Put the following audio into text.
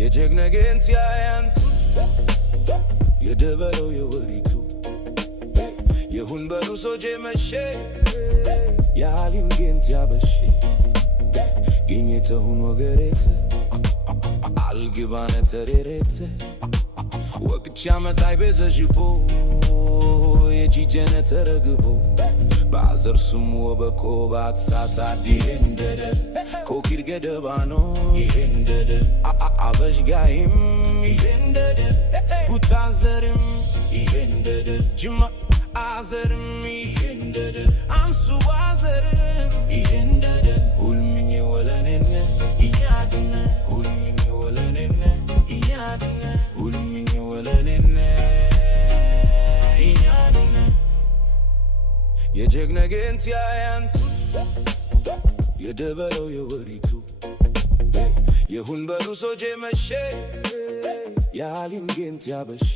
የጀግና ጌንት ያያንቱ የደበለው የወሪቱ የሁን በሩ ሶጄ መሼ የዓሊም ጌንት ያበሼ ግኝተሁን ወገሬት አልግባነ ተሬሬት ወቅቻ መጣይ ቤዘዥቦ የጂጀነ ተረግቦ ባዘር ስሙ ወበቆ ባትሳሳድ ይሄንደደ ኮኪር ገደባኖ ይሄንደደ አበሽጋይም ይሄንደደ ቡታዘርም ይሄንደደ ጅማ አዘርም ይሄንደደ አንሱ አዘርም ይሄንደደ ሁልምኝ ወለኔነ እያድነ ሁልምኝ ወለኔነ እያድነ ሁልምኝ ወለኔነ እያድነ የጀግና ጌንት ያያንቱ የደበለው የወሪቱ የሁን በሩ ሶጄ መሼ የዓሊም ጌንት ያበሼ